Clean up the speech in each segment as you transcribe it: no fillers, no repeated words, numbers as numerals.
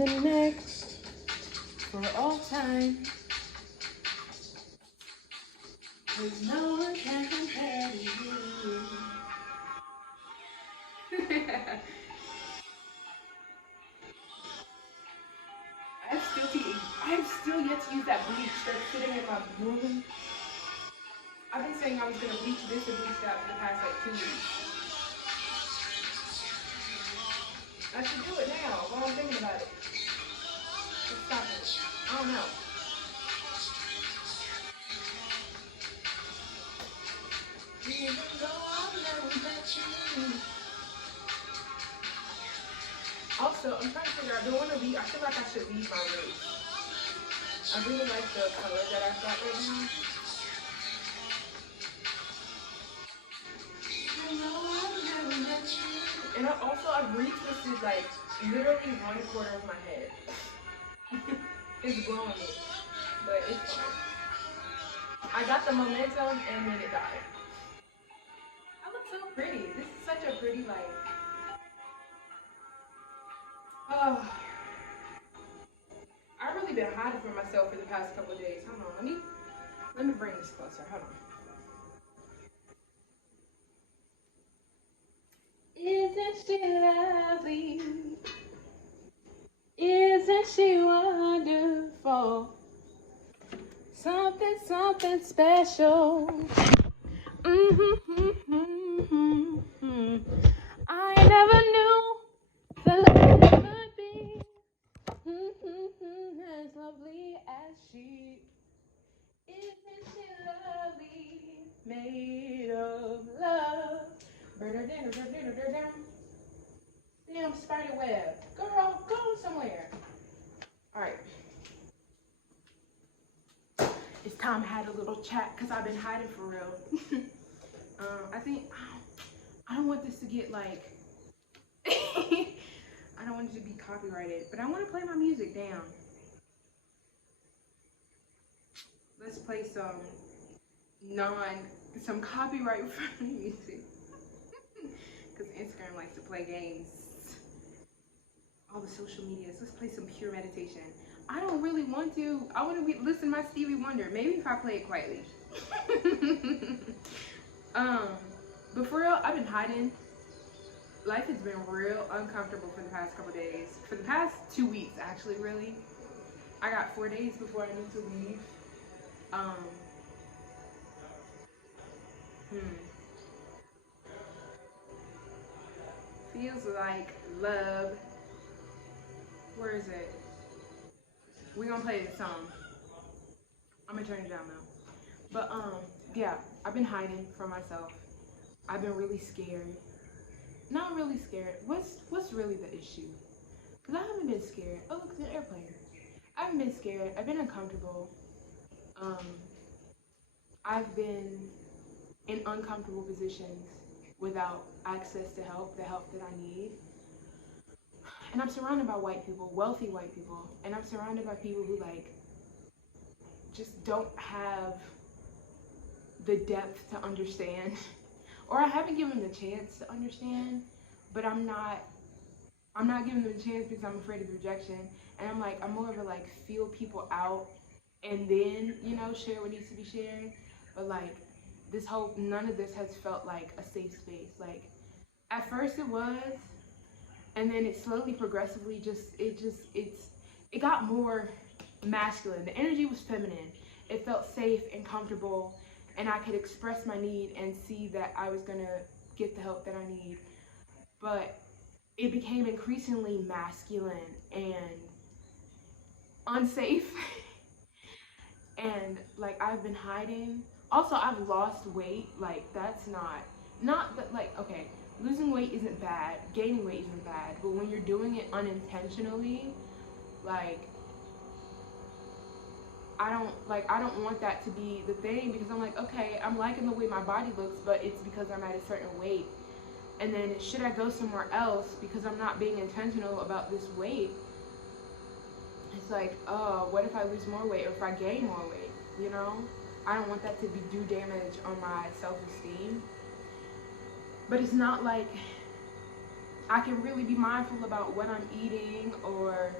the next for all time. 'Cause no one can compare to you. I've still yet to use that bleach that's sitting in my room. I've been saying I was gonna bleach this and bleach that for the past like 2 weeks. I should do it now while I'm thinking about it. Let's stop it. I don't know. Also, I'm trying to figure out, do I want to leave? I feel like I should leave my roots. I really like the color that I've got right now. And I've retwisted like literally 1/4 of my head. It's blowing me, but it's fine. I got the momentum and then it died. I look so pretty. This is such a pretty like. Oh, I've really been hiding from myself for the past couple of days. Hold on, let me bring this closer. Hold on. Isn't she lovely? Isn't she wonderful? Something special. I never knew the love could be as lovely as she. Isn't she lovely? Made of love. Damn spider web. Girl, go somewhere. Alright. It's time I had a little chat because I've been hiding for real. I think I don't want this to get like I don't want it to be copyrighted, but I want to play my music down. Let's play some copyright friendly music. Because Instagram likes to play games. All the social medias. Let's play some pure meditation. I don't really want to. I want to listen to my Stevie Wonder. Maybe if I play it quietly. But for real, I've been hiding. Life has been real uncomfortable for the past couple days. For the past 2 weeks, actually, really. I got 4 days before I need to leave. Feels like love. Where is it? We're gonna play this song. I'm gonna turn it down though. But yeah, I've been hiding from myself. I've been really scared. Not really scared. What's really the issue? Cause I haven't been scared. Oh, look, it's an airplane. I haven't been scared. I've been uncomfortable. I've been in uncomfortable positions without access to help, the help that I need. And I'm surrounded by white people, wealthy white people, and I'm surrounded by people who like just don't have the depth to understand, or I haven't given them the chance to understand, but I'm not giving them the chance because I'm afraid of rejection. And I'm more of a like feel people out and then, you know, share what needs to be shared. But like none of this has felt like a safe space. Like at first it was, and then it slowly, progressively it got more masculine. The energy was feminine. It felt safe and comfortable, and I could express my need and see that I was gonna get the help that I need. But it became increasingly masculine and unsafe. And like I've been hiding. Also, I've lost weight. Like that's not that like, okay, losing weight isn't bad, gaining weight isn't bad, but when you're doing it unintentionally, like I don't want that to be the thing, because I'm like, okay, I'm liking the way my body looks, but it's because I'm at a certain weight. And then should I go somewhere else because I'm not being intentional about this weight? It's like, oh, what if I lose more weight or if I gain more weight, you know? I don't want that to do damage on my self-esteem. But it's not like I can really be mindful about what I'm eating or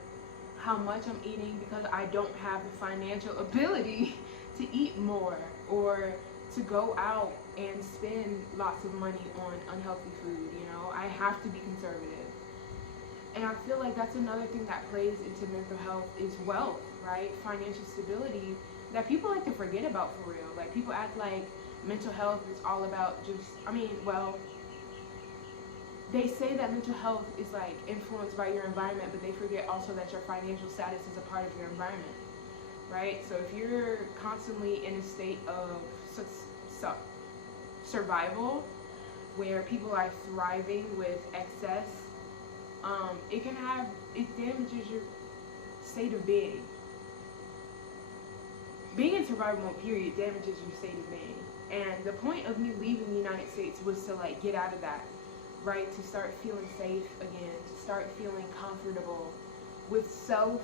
how much I'm eating because I don't have the financial ability to eat more or to go out and spend lots of money on unhealthy food. I have to be conservative. And I feel like that's another thing that plays into mental health is wealth, right? Financial stability that people like to forget about for real. Like, people act like mental health is all about just, they say that mental health is like influenced by your environment, but they forget also that your financial status is a part of your environment, right? So if you're constantly in a state of survival, where people are thriving with excess, it damages your state of being. Being in survival mode, period, damages your state of being. And the point of me leaving the United States was to like get out of that, right? To start feeling safe again, to start feeling comfortable with self,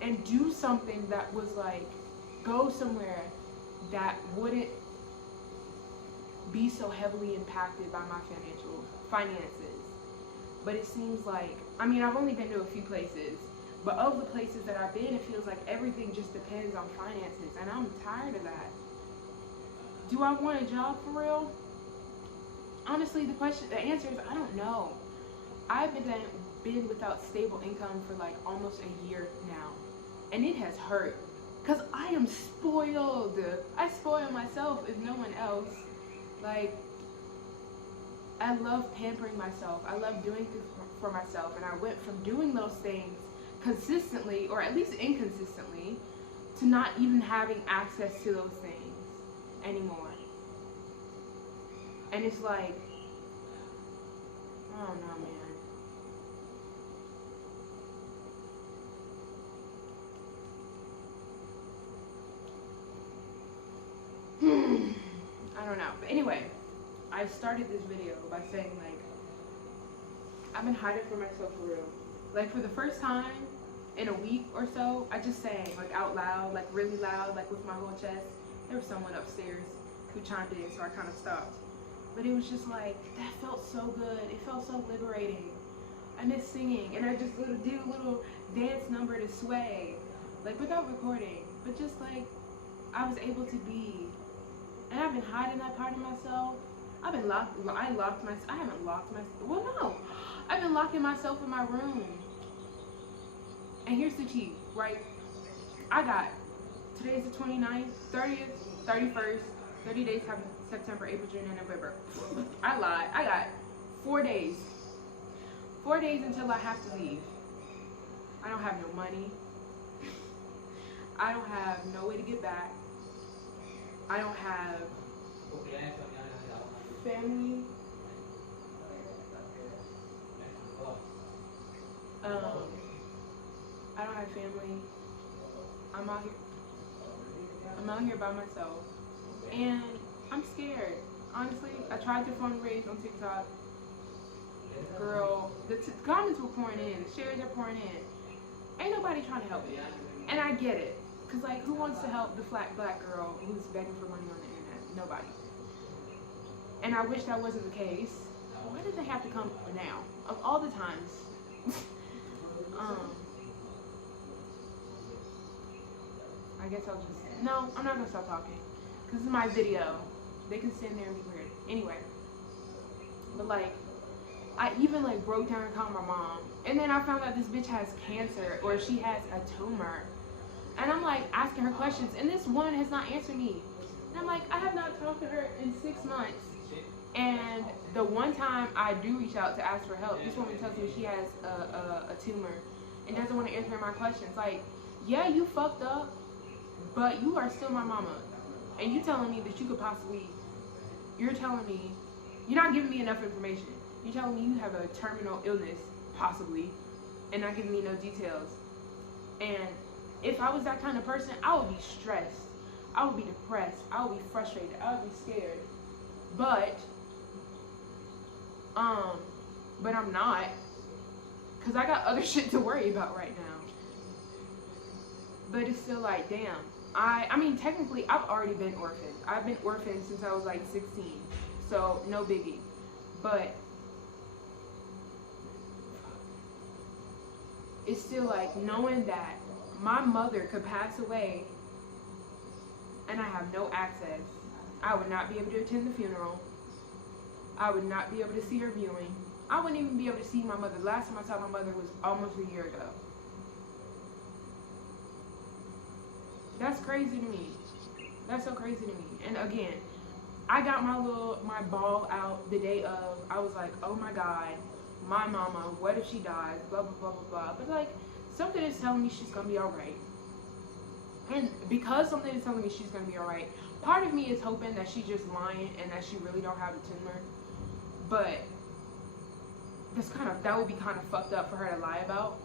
and do something that was like, go somewhere that wouldn't be so heavily impacted by my finances. But it seems like, I've only been to a few places, but of the places that I've been, it feels like everything just depends on finances, and I'm tired of that. Do I want a job for real? Honestly, the answer is I don't know. I've been without stable income for like almost a year now, and it has hurt because I am spoiled. I spoil myself if no one else. Like, I love pampering myself. I love doing things for myself, and I went from doing those things consistently, or at least inconsistently, to not even having access to those things anymore. And it's like, I don't know, man. I don't know. But anyway, I started this video by saying, like, I've been hiding from myself for real. Like, for the first time in a week or so, I just sang, like, out loud, like, really loud, like, with my whole chest. There was someone upstairs who chimed in, so I kind of stopped. But it was just like, that felt so good. It felt so liberating. I miss singing, and I just did a little dance number to sway, like, without recording, but just like, I was able to be. And I've been hiding that part of myself. I haven't locked myself. Well, no. I've been locking myself in my room. And here's the key, right? Today's the 29th, 30th, 31st, 30 days have September, April, June, and November. I lied. I got 4 days. 4 days until I have to leave. I don't have no money. I don't have no way to get back. I don't have family. I don't have family. I'm out here by myself. And I'm scared. Honestly, I tried to fundraise on TikTok. Girl, the comments were pouring in. The shares are pouring in. Ain't nobody trying to help me. And I get it. Because, like, who wants to help the black girl who's begging for money on the internet? Nobody. And I wish that wasn't the case. Why did they have to come now? Of all the times. I guess I'll just... No, I'm not going to stop talking. Because this is my video. They can stand there and be weird. Anyway. But, like, I even, like, broke down and called my mom. And then I found out this bitch has cancer, or she has a tumor. And I'm like asking her questions, and this one has not answered me. And I'm like, I have not talked to her in 6 months. And the one time I do reach out to ask for help, this woman tells me she has a tumor and doesn't want to answer my questions. Like, yeah, you fucked up, but you are still my mama. And you telling me that you could possibly, you're telling me, you're not giving me enough information. You're telling me you have a terminal illness, possibly, and not giving me no details. And if I was that kind of person, I would be stressed. I would be depressed. I would be frustrated. I would be scared. But I'm not. Because I got other shit to worry about right now. But it's still like, damn. I mean, technically, I've already been orphaned. I've been orphaned since I was like 16. So, no biggie. But it's still like knowing that my mother could pass away and I have no access. I would not be able to attend the funeral. I would not be able to see her viewing. I wouldn't even be able to see my mother. The last time I saw my mother was almost a year ago. That's crazy to me. That's so crazy to me. And again, I got my ball out the day of. I was like, oh my God, my mama, what if she dies? Blah, blah, blah, blah, blah. But like, something is telling me she's gonna be all right. And because something is telling me she's gonna be all right, part of me is hoping that she's just lying and that she really don't have a tumor. But that would be kind of fucked up for her to lie about.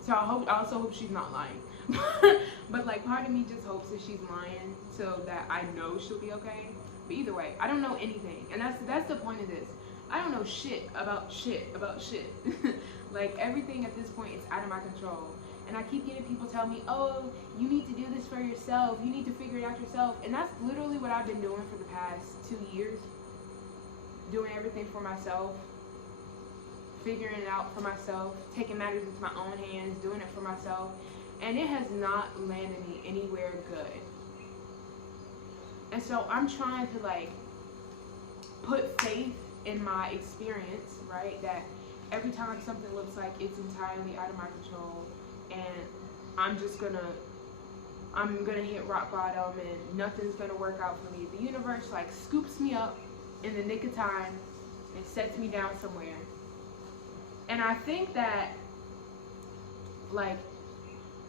So I also hope she's not lying. But like, part of me just hopes that she's lying so that I know she'll be okay. But either way, I don't know anything, and that's the point of this. I don't know shit about shit. Like, everything at this point is out of my control. And I keep getting people tell me, oh, you need to do this for yourself. You need to figure it out yourself. And that's literally what I've been doing for the past 2 years. Doing everything for myself. Figuring it out for myself. Taking matters into my own hands. Doing it for myself. And it has not landed me anywhere good. And so I'm trying to like put faith in my experience, right? That every time something looks like it's entirely out of my control and I'm gonna hit rock bottom and nothing's gonna work out for me, the universe like scoops me up in the nick of time and sets me down somewhere. And I think that like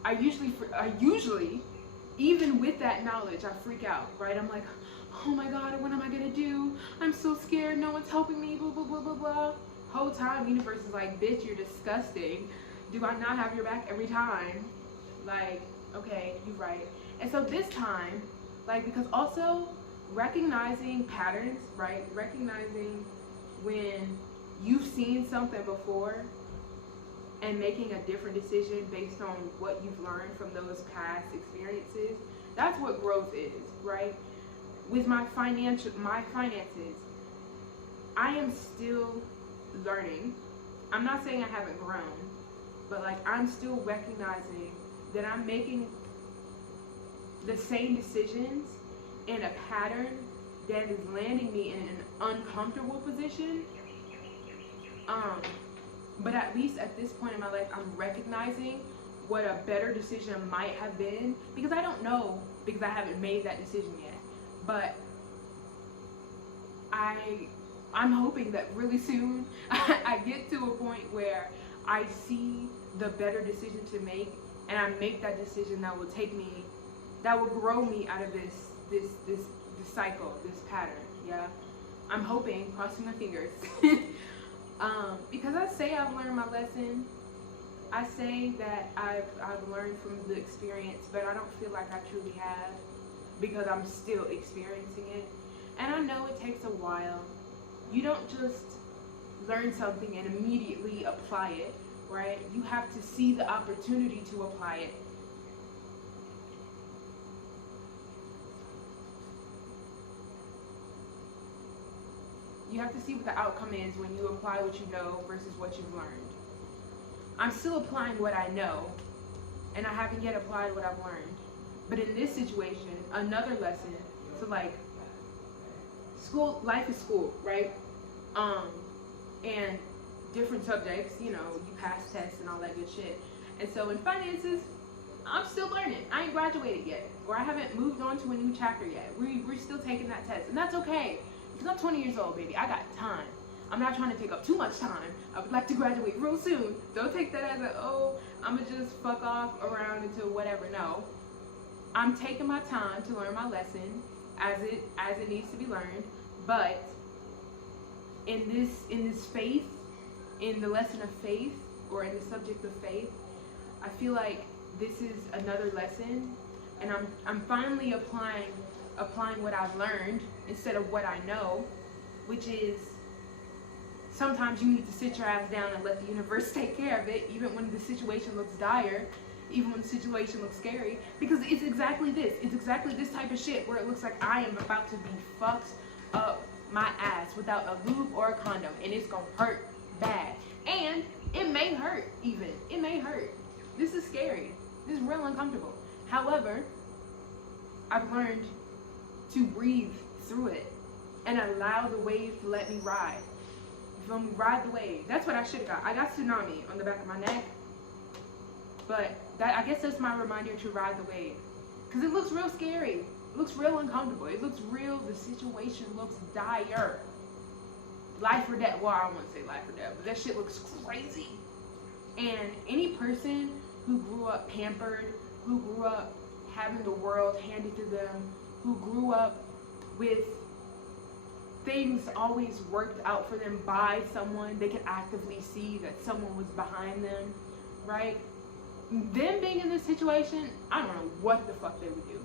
I usually even with that knowledge I freak out, right? I'm like, oh my God, what am I gonna do? I'm so scared, no one's helping me, blah blah blah blah blah. Whole time universe is like, bitch, you're disgusting. Do I not have your back every time? Like, okay, you're right. And so this time, like, because also recognizing patterns, right? Recognizing when you've seen something before and making a different decision based on what you've learned from those past experiences, that's what growth is, right? With my finances, I am still learning. I'm not saying I haven't grown, but like I'm still recognizing that I'm making the same decisions in a pattern that is landing me in an uncomfortable position. But at least at this point in my life, I'm recognizing what a better decision might have been, because I don't know, because I haven't made that decision yet. But I'm hoping that really soon I get to a point where I see the better decision to make, and I make that decision that will grow me out of this cycle, this pattern. Yeah, I'm hoping, crossing my fingers. Because I say I've learned my lesson. I say that I've learned from the experience, but I don't feel like I truly have, because I'm still experiencing it. And I know it takes a while. You don't just learn something and immediately apply it, right? You have to see the opportunity to apply it. You have to see what the outcome is when you apply what you know versus what you've learned. I'm still applying what I know, and I haven't yet applied what I've learned. But in this situation, another lesson, so like, school, life is school, right? And different subjects, you know, you pass tests and all that good shit. And so in finances, I'm still learning. I ain't graduated yet, or I haven't moved on to a new chapter yet. We're still taking that test, and that's okay, because I'm 20 years old, baby. I got time. I'm not trying to take up too much time. I would like to graduate real soon. Don't take that as I'm gonna just fuck off around until whatever. No, I'm taking my time to learn my lesson as it needs to be learned. But in this faith, in the lesson of faith, or in the subject of faith, I feel like this is another lesson, and I'm finally applying what I've learned instead of what I know, which is sometimes you need to sit your ass down and let the universe take care of it, even when the situation looks dire, even when the situation looks scary, because it's exactly this. It's exactly this type of shit where it looks like I am about to be fucked up my ass without a lube or a condom, and it's gonna hurt bad. And it may may hurt even. It may hurt. This is scary. This is real uncomfortable. However, I've learned to breathe through it and allow the wave to let me ride. You feel me? Ride the wave. That's what I should have got. I got tsunami on the back of my neck. But that, I guess that's my reminder to ride the wave. Because it looks real scary. It looks real uncomfortable. It looks real. The situation looks dire. Life or death. Well, I wouldn't say life or death, but that shit looks crazy. And any person who grew up pampered, who grew up having the world handed to them, who grew up with things always worked out for them by someone, they could actively see that someone was behind them, right? Them being in this situation, I don't know what the fuck they would do.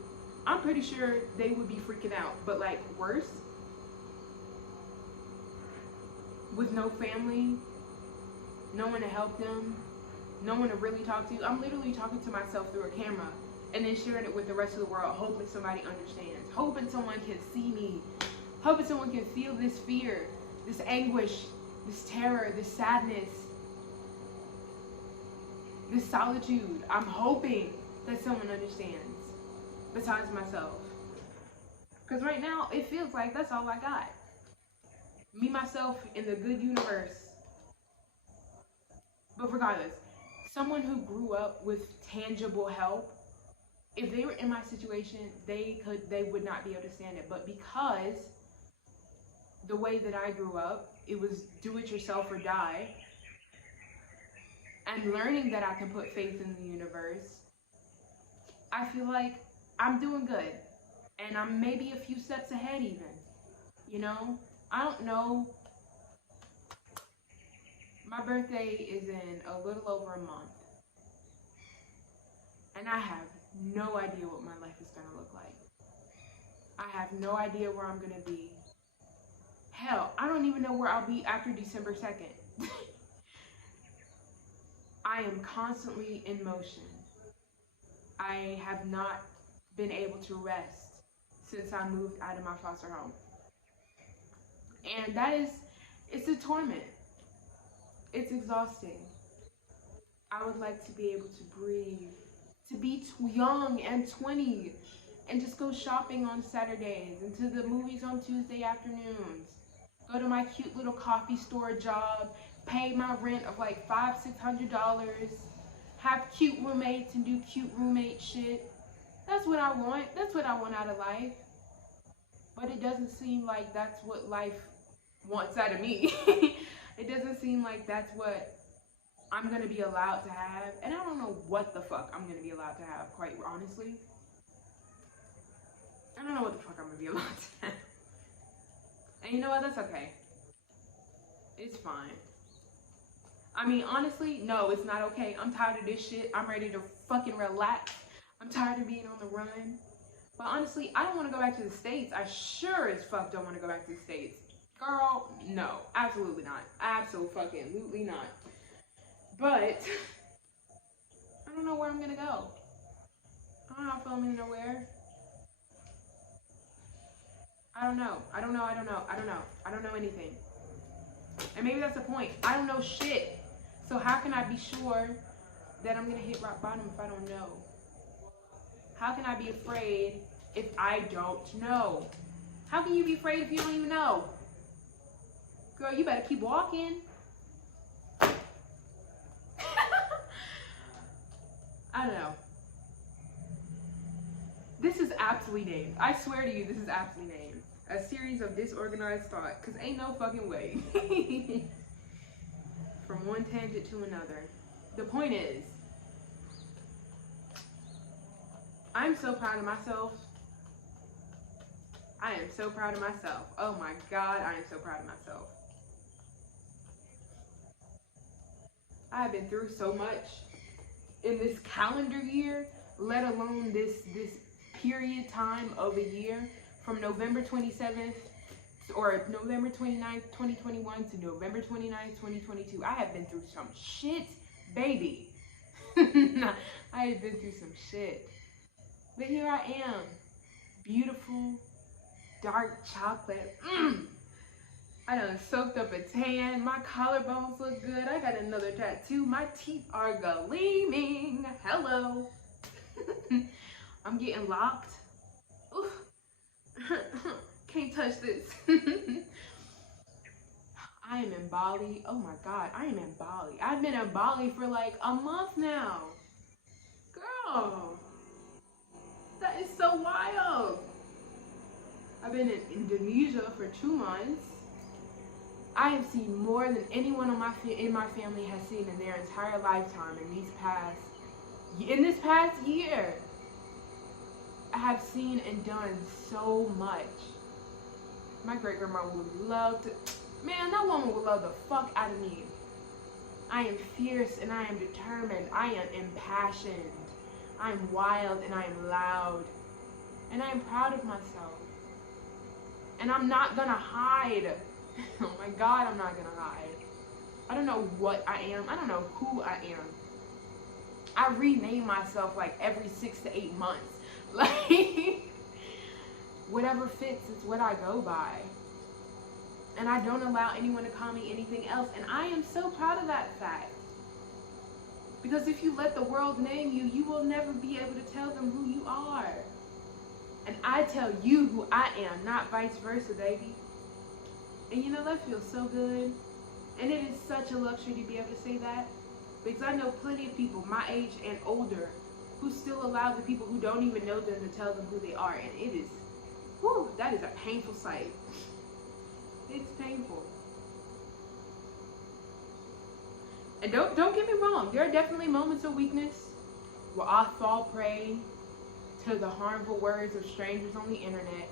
I'm pretty sure they would be freaking out, but like worse, with no family, no one to help them, no one to really talk to. I'm literally talking to myself through a camera and then sharing it with the rest of the world, hoping somebody understands, hoping someone can see me, hoping someone can feel this fear, this anguish, this terror, this sadness, this solitude. I'm hoping that someone understands besides myself. Because right now, it feels like that's all I got. Me, myself, in the good universe. But regardless, someone who grew up with tangible help, if they were in my situation, they would not be able to stand it. But because the way that I grew up, it was do it yourself or die, and learning that I can put faith in the universe, I feel like I'm doing good. And I'm maybe a few steps ahead even. You know? I don't know. My birthday is in a little over a month. And I have no idea what my life is going to look like. I have no idea where I'm going to be. Hell, I don't even know where I'll be after December 2nd. I am constantly in motion. I have not been able to rest since I moved out of my foster home. And it's a torment. It's exhausting. I would like to be able to breathe, to be young and 20, and just go shopping on Saturdays, and to the movies on Tuesday afternoons, go to my cute little coffee store job, pay my rent of like $500-600, have cute roommates and do cute roommate shit. That's what I want. That's what I want out of life. But it doesn't seem like that's what life wants out of me. It doesn't seem like that's what I'm going to be allowed to have. And I don't know what the fuck I'm going to be allowed to have, quite honestly. I don't know what the fuck I'm going to be allowed to have. And you know what? That's okay. It's fine. I mean, honestly, no, it's not okay. I'm tired of this shit. I'm ready to fucking relax. I'm tired of being on the run. But honestly, I don't want to go back to the States. I sure as fuck don't want to go back to the States. Girl, no. Absolutely not. Absolutely not. But I don't know where I'm going to go. I don't know if I'm going nowhere. I don't know. I don't know anything. And maybe that's the point. I don't know shit. So how can I be sure that I'm going to hit rock bottom if I don't know? How can I be afraid if I don't know? How can you be afraid if you don't even know? Girl, you better keep walking. I don't know. This is aptly named. I swear to you, this is aptly named. A series of disorganized thought. Because ain't no fucking way. From one tangent to another. The point is, I'm so proud of myself. I am so proud of myself. Oh my God, I am so proud of myself. I have been through so much in this calendar year, let alone this period time of a year, from November 27th or November 29th, 2021 to November 29th, 2022. I have been through some shit, baby. I have been through some shit. But here I am, beautiful, dark chocolate, I done soaked up a tan. My collarbones look good. I got another tattoo. My teeth are gleaming. Hello. I'm getting locked. Oof. Can't touch this. I am in Bali. Oh my God, I am in Bali. I've been in Bali for like a month now. Girl, that is so wild. I've been in Indonesia for 2 months. I have seen more than anyone in my family has seen in their entire lifetime in this past year. I have seen and done so much. My great grandma would love to, man, that woman would love the fuck out of me. I am fierce and I am determined. I am impassioned. I am wild and I am loud. And I am proud of myself. And I'm not gonna hide. Oh my God, I'm not gonna hide. I don't know what I am. I don't know who I am. I rename myself like every 6 to 8 months. Like, whatever fits is what I go by. And I don't allow anyone to call me anything else. And I am so proud of that fact. Because if you let the world name you, you will never be able to tell them who you are. And I tell you who I am, not vice versa, baby. And you know, that feels so good. And it is such a luxury to be able to say that. Because I know plenty of people my age and older who still allow the people who don't even know them to tell them who they are. And it is, whew, that is a painful sight. It's painful. And don't get me wrong, there are definitely moments of weakness where I fall prey to the harmful words of strangers on the internet.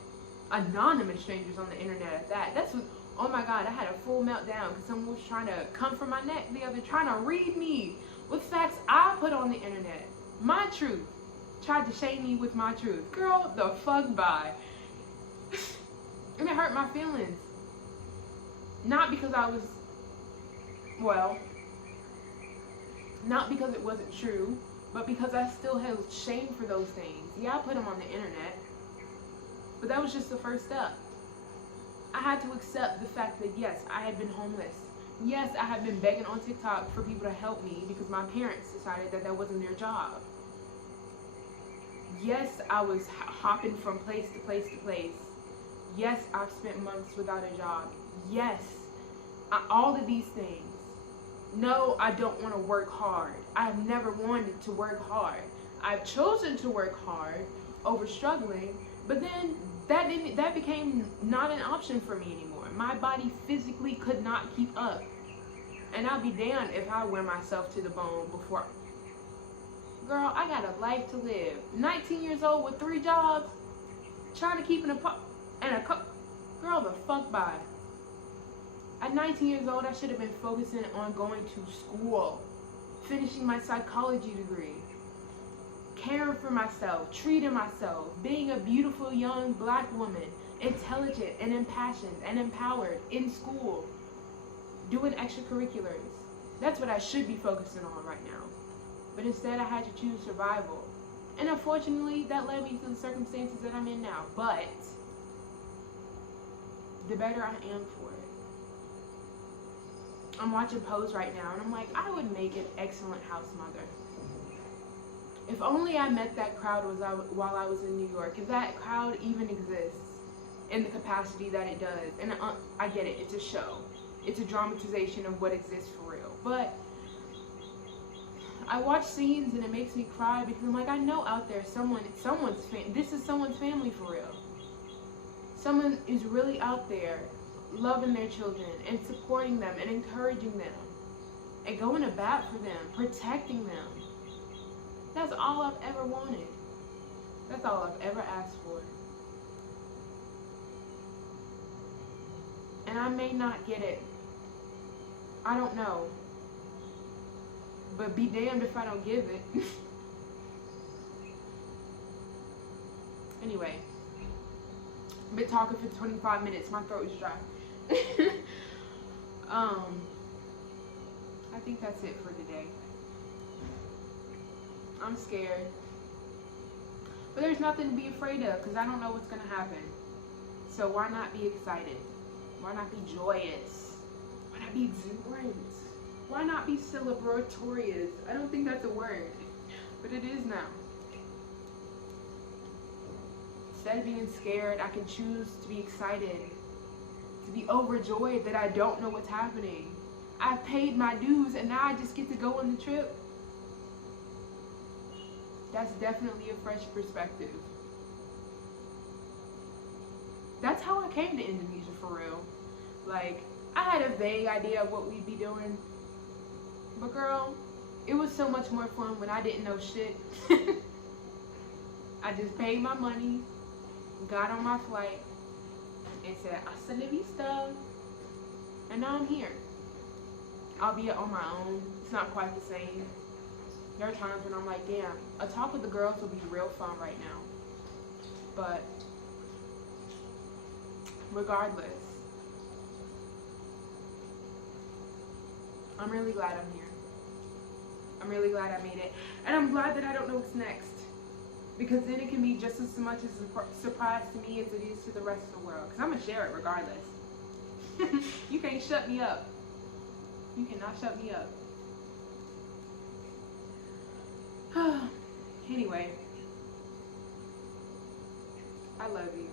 Anonymous strangers on the internet at that. That's what, oh my God, I had a full meltdown because someone was trying to come for my neck the other, trying to read me with facts I put on the internet. My truth. Tried to shame me with my truth. Girl, the fuck bye. And it hurt my feelings. Not because I was, well, not because it wasn't true, but because I still held shame for those things. Yeah, I put them on the internet, but that was just the first step. I had to accept the fact that yes, I had been homeless. Yes, I had been begging on TikTok for people to help me because my parents decided that that wasn't their job. Yes, I was hopping from place to place to place. Yes, I've spent months without a job. Yes, all of these things. No, I don't want to work hard. I've never wanted to work hard. I've chosen to work hard over struggling, but then that became not an option for me anymore. My body physically could not keep up. And I'll be damned if I wear myself to the bone before. Girl, I got a life to live. 19 years old with 3 jobs, trying to keep girl, the fuck bye. At 19 years old, I should have been focusing on going to school, finishing my psychology degree, caring for myself, treating myself, being a beautiful young black woman, intelligent and impassioned and empowered in school, doing extracurriculars. That's what I should be focusing on right now. But instead, I had to choose survival. And unfortunately, that led me to the circumstances that I'm in now. But the better I am for it. I'm watching Pose right now, and I'm like, I would make an excellent house mother. If only I met that crowd while I was in New York. If that crowd even exists in the capacity that it does. And I get it, it's a show. It's a dramatization of what exists for real. But I watch scenes and it makes me cry because I'm like, I know out there this is someone's family for real. Someone is really out there loving their children and supporting them and encouraging them and going to bat for them, protecting them. That's all I've ever wanted. That's all I've ever asked for. And I may not get it. I don't know. But be damned if I don't give it. Anyway. I've been talking for 25 minutes. My throat is dry. I think that's it for today. I'm scared. But there's nothing to be afraid of because I don't know what's going to happen. So why not be excited? Why not be joyous? Why not be exuberant? Why not be celebratorious? I don't think that's a word, but it is now. Instead of being scared, I can choose to be excited, to be overjoyed that I don't know what's happening. I've paid my dues and now I just get to go on the trip. That's definitely a fresh perspective. That's how I came to Indonesia for real. Like, I had a vague idea of what we'd be doing. But girl, it was so much more fun when I didn't know shit. I just paid my money, got on my flight, and said, hasta la vista. And now I'm here. Albeit on my own. It's not quite the same. There are times when I'm like, damn, a talk with the girls will be real fun right now. But regardless, I'm really glad I'm here. I'm really glad I made it. And I'm glad that I don't know what's next. Because then it can be just as much as a surprise to me as it is to the rest of the world. Because I'm going to share it regardless. You can't shut me up. You cannot shut me up. Anyway, I love you.